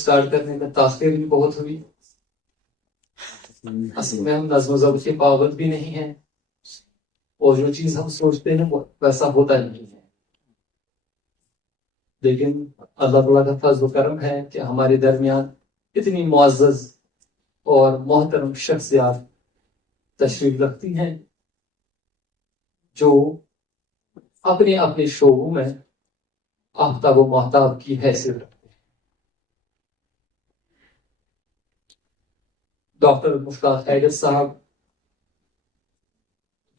Start کرنے میں تاخیر بھی بہت ہوئی. اصل میں ہم نظم و ضبط کے پابند بھی نہیں ہیں اور جو چیز ہم سوچتے ہیں وہ ویسا ہوتا نہیں ہے. لیکن اللہ تعالیٰ کا فضل و کرم ہے کہ ہمارے درمیان اتنی معزز اور محترم شخصیات تشریف رکھتی ہیں جو اپنے اپنے شعبوں میں آفتاب و محتاب کی حیثیت رکھتے ہیں. ڈاکٹر مشتاق حیدر صاحب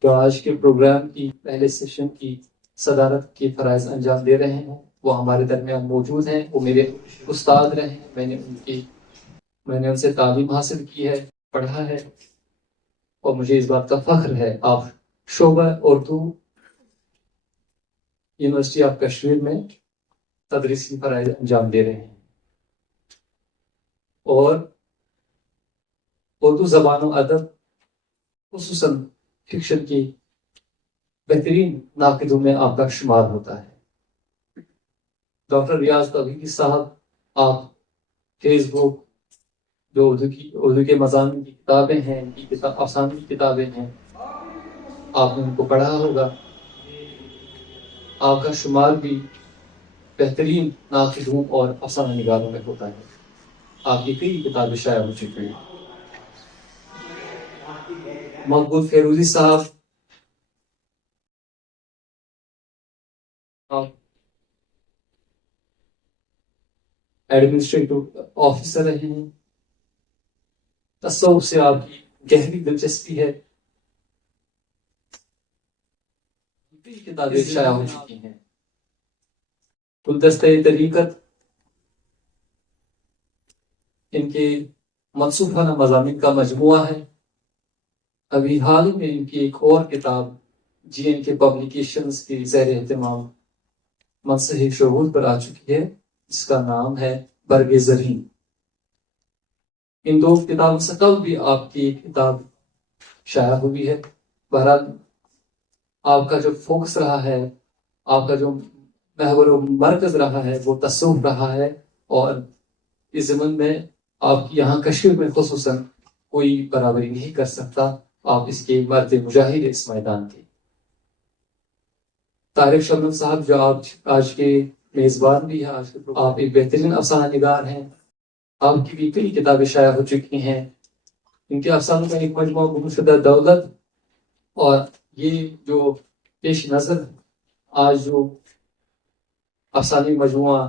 جو آج کے پروگرام کی پہلے سیشن کی صدارت کے فرائض انجام دے رہے ہیں وہ ہمارے درمیان موجود ہیں. وہ میرے استاد رہے ہیں. میں نے ان سے تعلیم حاصل کی ہے، پڑھا ہے، اور مجھے اس بات کا فخر ہے. آپ شعبہ اردو یونیورسٹی آف کشمیر میں تدریسی فرائض انجام دے رہے ہیں اور اردو زبان و ادب خصوصاً فکشن کی بہترین ناقدوں میں آپ کا شمار ہوتا ہے. ڈاکٹر ریاض توحیدی صاحب، آپ فیس بک جو اردو کے مضامین کی کتابیں ہیں، ان کی افسانوی کتابیں ہیں، آپ نے ان کو پڑھا ہوگا. آپ کا شمار بھی بہترین ناقدوں اور افسانہ نگاروں میں ہوتا ہے. آپ کی کئی کتابیں شائع ہو چکی ہیں. مقبول فیروزی صاحب، آپ ایڈمنسٹریٹو آفیسر رہے ہیں. تصوف سے آپ کی گہری دلچسپی ہے. کئی کتابیں شائع ہو چکی ہیں. گلدستہ طریقت ان کے منصوبانہ مضامین کا مجموعہ ہے. ابھی حال ہی میں ان کی ایک اور کتاب جی این کے پبلیکیشنز کی زیر اہتمام منصح شعور پر آ چکی ہے، جس کا نام ہے برگ زرین. ان دو کتابوں سے قبل بھی آپ کی ایک کتاب شائع ہوئی ہے. بہرحال آپ کا جو فوکس رہا ہے، آپ کا جو محور و مرکز رہا ہے وہ تصوف رہا ہے، اور اس ضمن میں آپ کی یہاں کشمیر میں خصوصاً کوئی برابری نہیں کر سکتا. آپ اس کے مرد مجاہد اس میدان کے. طارق شبنم صاحب جو آپ آج کے میزبان بھی ہیں، آپ ایک بہترین افسانہ نگار ہیں. آپ کی بھی کئی کتابیں شائع ہو چکی ہیں. ان کے افسانوں کا ایک مجموعہ گمشدہ دولت، اور یہ جو پیش نظر آج جو افسانوی مجموعہ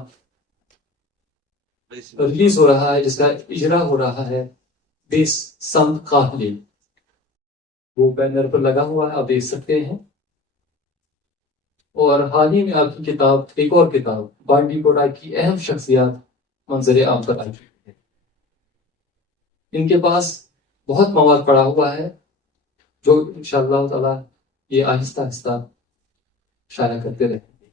ریلیز ہو رہا ہے، جس کا اجرا ہو رہا ہے، 20 سمت قافلے، وہ بینر پر لگا ہوا ہے، آپ دیکھ سکتے ہیں. اور حال ہی میں آپ کی کتاب، ایک اور کتاب بانڈی پورہ کی اہم شخصیات منظر عام پر آ چکی ہے. ان کے پاس بہت مواد پڑا ہوا ہے جو انشاءاللہ تعالی یہ آہستہ آہستہ شائع کرتے رہیں گے.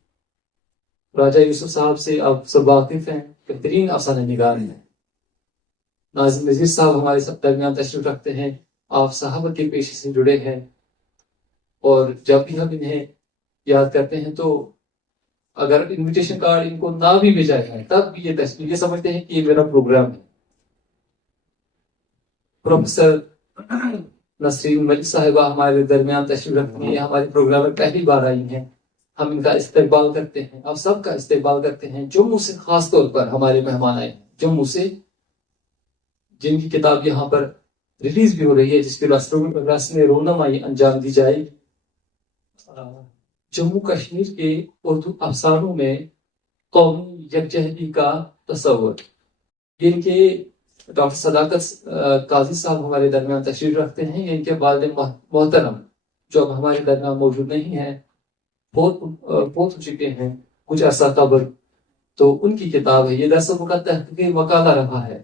راجہ یوسف صاحب سے آپ سب واقف ہیں، بہترین افسانہ نگار ہیں. ناظم نذیر صاحب ہمارے سب درمیان تشریف رکھتے ہیں. آپ صحابہ کے پیشے سے جڑے ہیں، اور جب بھی ہم انہیں یاد کرتے ہیں تو اگر انویٹیشن کارڈ ان کو نہ بھی بھیجا جائے تب بھی یہ سمجھتے ہیں کہ یہ میرا پروگرام ہے. پروفیسر نسرین ملک صاحبہ ہمارے درمیان تشریف رکھتی ہیں. ہمارے پروگرام میں پہلی بار آئی ہیں. ہم ان کا استقبال کرتے ہیں، آپ سب کا استقبال کرتے ہیں. جموں سے خاص طور پر ہمارے مہمان آئے ہیں، جموں سے، جن کی کتاب یہاں پر ریلیز بھی ہو رہی ہے، جس کی رسم رونمائی انجام دی جائے. جموں کشمیر کے اردو افسانوں میں قومی یکجہتی کا تصور. ان کے ڈاکٹر صداقت قاضی صاحب ہمارے درمیان تشریف رکھتے ہیں. ان کے والد محترم جو اب ہمارے درمیان موجود نہیں ہیں، بہت ہو چکے ہیں کچھ عرصہ قبل. تو ان کی کتاب ہے، یہ دراصل کا تحقیقی مقالہ رہا ہے،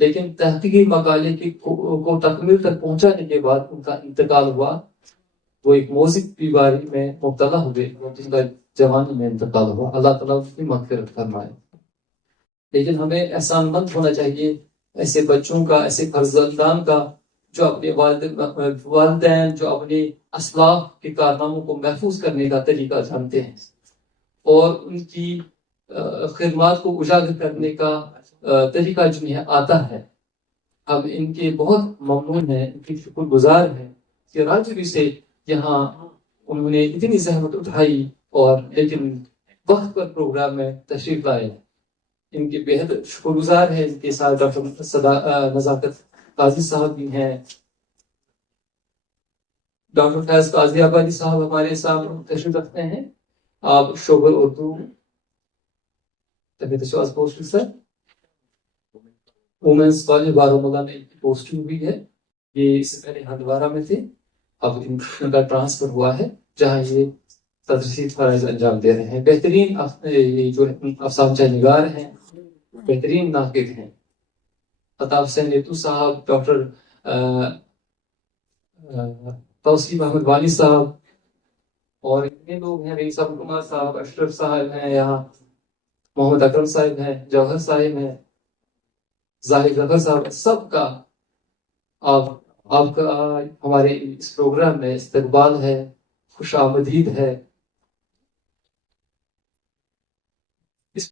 لیکن تحقیقی مقالے کو تکمیل تک پہنچانے کے بعد ان کا انتقال ہوا. وہ ایک موذی بیماری میں مبتلا ہوئے، جن کا جوانی میں انتقال ہوا. اللہ تعالیٰ اس کی مغفرت فرمائے. لیکن ہمیں احسان مند ہونا چاہیے ایسے بچوں کا، ایسے فرزندان کا جو اپنے والدین جو اپنے اسلاف کے کارناموں کو محفوظ کرنے کا طریقہ جانتے ہیں اور ان کی خدمات کو اجاگر کرنے کا طریقہ جنہیں آتا ہے، ہم ان کے بہت ممنون ہیں، ان کی شکر گزار ہیں کہ راجوری سے یہاں انہوں نے اتنی زحمت اٹھائی اور لیکن وقت پر پروگرام میں تشریف لائے۔ ان کے بےحد شکر گزار ہیں۔ ان کے ساتھ ڈاکٹر نزاکت قاضی صاحب بھی ہیں، ڈاکٹر فیض قاضی آبادی صاحب ہمارے ساتھ تشریف رکھتے ہیں۔ آپ شعبہ اردو پوسٹ سر وومنس کالج بارہمولہ میں پوسٹنگ ہوئی ہے۔ یہ اس سے پہلے ہندوارہ میں تھے، اب ان کا ٹرانسفر ہوا ہے جہاں یہ تدریسی فرائض انجام دے رہے ہیں۔ بہترین یہ جو افسانچہ نگار ہیں، بہترین ناقد ہیں۔ عطا حسین نیتو صاحب، ڈاکٹر توصیف احمد والی صاحب اور اتنے لوگ ہیں، رئیس کمار صاحب، اشرف صاحب ہیں، یہاں محمد اکرم صاحب ہیں، جوہر صاحب ہیں، ظاہر ظفر صاحب، سب کا آپ کا ہمارے اس پروگرام میں استقبال ہے، خوش آمدید ہے۔